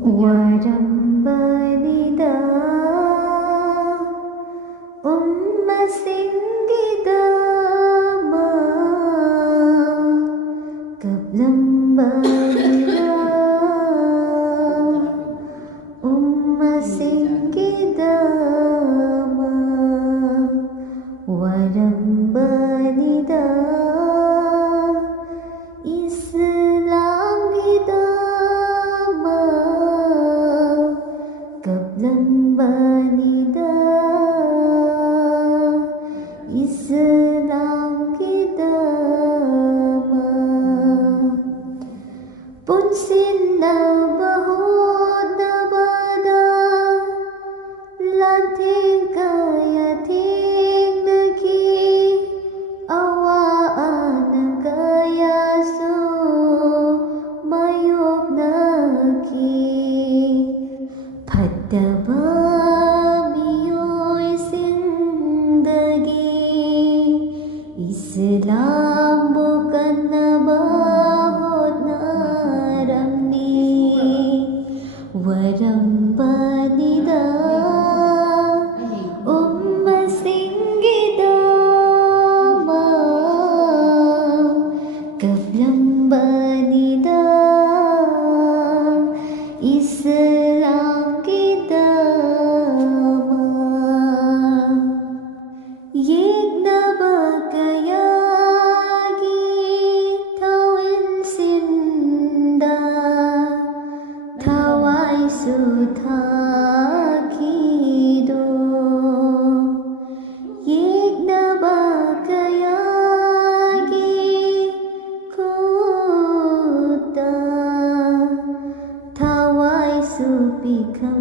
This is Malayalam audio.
വരമ്പനിതാ ഉമ്മ സിംഗിതാമാ കബ്ലംബനിതാ ഉമ്മ സിംഗിതാമാ വരമ്പനിതാ Lambanida Islam kita pun sinna bahut nabada lanting kaya ting daki awaan kaya so mayok naki Padaba miyoy zindagi Islam bukan bahut naramni Warambanida Umma singgidama Kablambanida Islam Suthakido Yekna bakayagi Kuta Thawai supikam